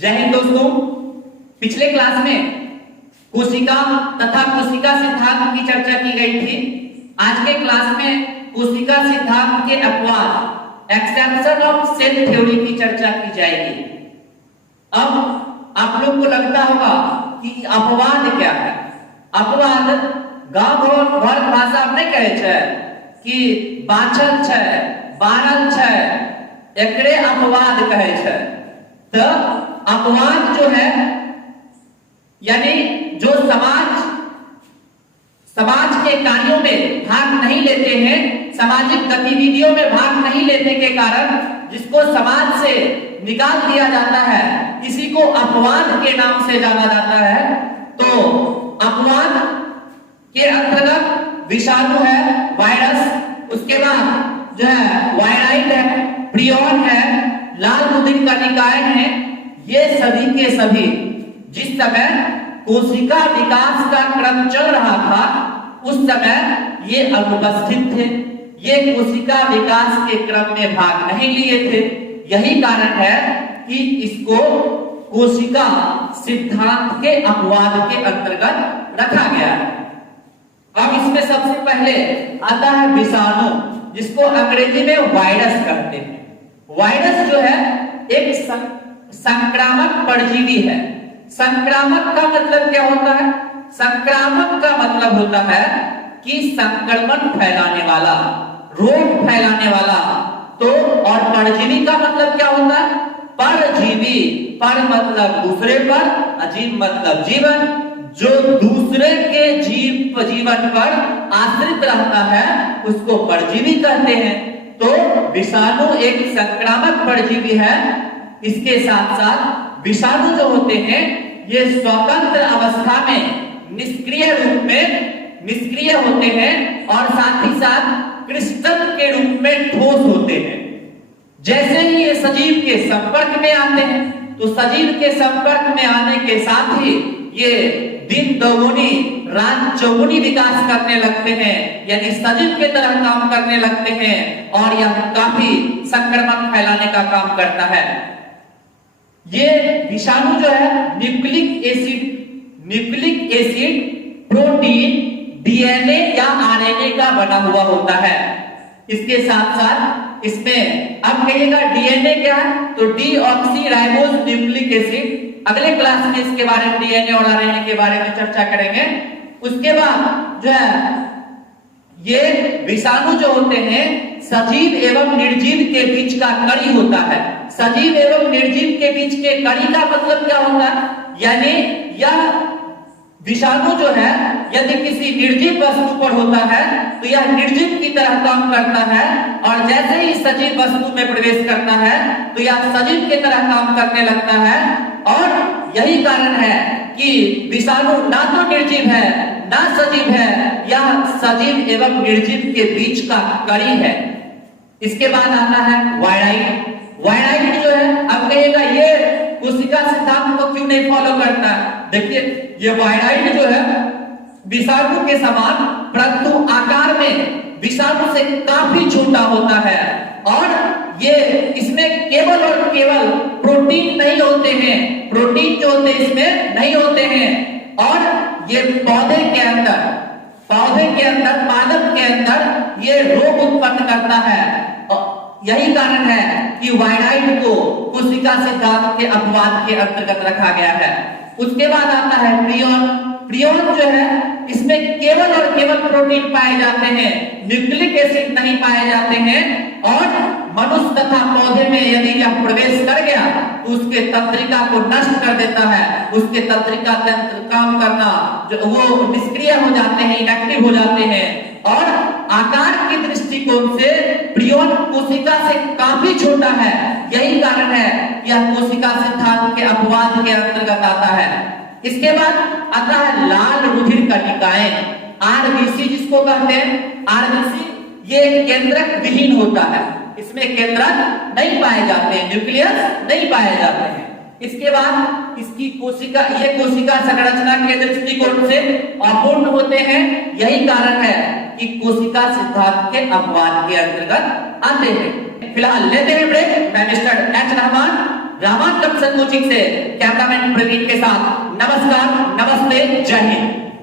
जय हिंद दोस्तों। पिछले क्लास में कोशिका तथा कोशिका सिद्धांत की चर्चा की गई थी। आज के क्लास में कोशिका सिद्धांत के अपवाद एक्सेप्शन ऑफ सेल थ्योरी की चर्चा की जाएगी। अब आप लोग को लगता होगा कि अपवाद क्या है। अपवाद गांव घर भाषा में नहीं कहे छे कि बाछल छे बारल छे एकरे अपवाद कहे छे। तो अपवाद जो है यानी जो समाज के कार्यों में भाग नहीं लेते हैं, सामाजिक गतिविधियों में भाग नहीं लेने के कारण जिसको समाज से निकाल दिया जाता है, इसी को अपवाद के नाम से जाना जाता है। तो अपवाद के अंतर्गत विषाणु है, वायरस, उसके बाद जो है वायराइड है, प्रियॉन है, लाल रुधिर कणिकाएं हैं। ये सभी के सभी जिस समय कोशिका विकास का क्रम चल रहा था उस समय ये अनुपस्थित थे, ये कोशिका विकास के क्रम में भाग नहीं लिए थे। यही कारण है कि इसको कोशिका सिद्धांत के अपवाद के अंतर्गत रखा गया है। अब इसमें सबसे पहले आता है विषाणु, जिसको अंग्रेजी में वायरस कहते हैं। वायरस जो है एक संक्रामक परजीवी है। संक्रामक का मतलब क्या होता है? संक्रामक का मतलब होता है कि संक्रमण फैलाने वाला, रोग फैलाने वाला। तो और परजीवी का मतलब क्या होता है? परजीवी, पर मतलब दूसरे पर, अजीव मतलब जीवन, जो दूसरे के जीवन पर आश्रित रहता है उसको परजीवी कहते हैं। तो विषाणु एक संक्रामक परजीवी है। इसके साथ साथ विषाणु जो होते हैं ये स्वतंत्र अवस्था में निष्क्रिय होते हैं और साथ ही साथ क्रिस्टल के रूप में ठोस होते हैं। जैसे ही ये सजीव के संपर्क में आते हैं तो सजीव के संपर्क में आने के साथ ही ये दिन दोगुनी रात चौगुनी विकास करने लगते हैं, यानी सजीव के तरह काम करने लगते हैं और यह काफी संक्रमण फैलाने का काम करता है। ये विषाणु जो है न्यूक्लिक एसिड, प्रोटीन, डीएनए या आरएनए का बना हुआ होता है। इसके साथ साथ इसमें अब कहिएगा डीएनए क्या है, तो डीऑक्सीराइबोज न्यूक्लिक एसिड। अगले क्लास में इसके बारे में डीएनए और आरएनए के बारे में चर्चा करेंगे। उसके बाद जो है ये विषाणु जो होते हैं सजीव एवं निर्जीव के बीच का कड़ी होता है। सजीव एवं निर्जीव के बीच के कड़ी का मतलब क्या होता है? यानी यह विषाणु जो है यदि किसी निर्जीव वस्तु पर होता है तो यह निर्जीव की तरह काम करता है और जैसे ही सजीव वस्तु में प्रवेश करता है तो यह सजीव की तरह काम करने लगता है। और यही कारण है कि विषाणु ना तो निर्जीव है ना सजीव है, यह सजीव एवं निर्जीव के बीच का कड़ी है। इसके बाद आता है वायराइड। वायराइड जो है अब कहिएगा ये कोशिका सिद्धांत को क्यों नहीं फॉलो करता है? देखिए ये वायराइड जो है विषाणु के समान परंतु आकार में विषाणु से काफी छोटा होता है और ये इसमें केवल और केवल प्रोटीन नहीं होते हैं, प्रोटीन जो होते हैं इसमें नहीं होते हैं। और ये पौधे के अंदर पादप के अंदर ये रोग उत्पन्न करता है। यही कारण है कि वायराइड को कोशिका सिद्धांत के अपवाद के अंतर्गत रखा गया है। उसके बाद आता है प्रियॉन। प्रियॉन जो है इसमें केवल और केवल प्रोटीन पाए जाते हैं, न्यूक्लिक एसिड नहीं पाए जाते हैं। और मनुष्य तथा पौधे में यदि यह प्रवेश कर गया तो उसके तंत्रिका को नष्ट कर देता है, उसके तंत्रिका तंत्र काम करना जो वो निष्क्रिय हो जाते हैं, इनएक्टिव हो जाते हैं। और आकार के दृष्टिकोण से प्रियॉन कोशिका से काफी छोटा है। यही कारण है यह कोशिका सिद्धांत के अपवाद के अंतर्गत आता है। इसके बाद आता है लाल रुधिर कणिकाएं, आरबीसी जिसको कहते हैं। आरबीसी ये केंद्रक विहीन होता है, इसमें केंद्रक नहीं पाए जाते हैं, न्यूक्लियस नहीं पाए जाते हैं। इसके बाद इसकी कोशिका संरचना के दृष्टिकोण से अपूर्ण होते हैं। यही कारण है कि कोशिका सिद्धांत के अपवाद के अंतर्गत आते हैं। फिलहाल लेते हैं ब्रेक। मैं mister H Rahman Rahman concern coaching से कैमरामैन प्रवीण के साथ नमस्कार, नमस्ते, जय हिंद।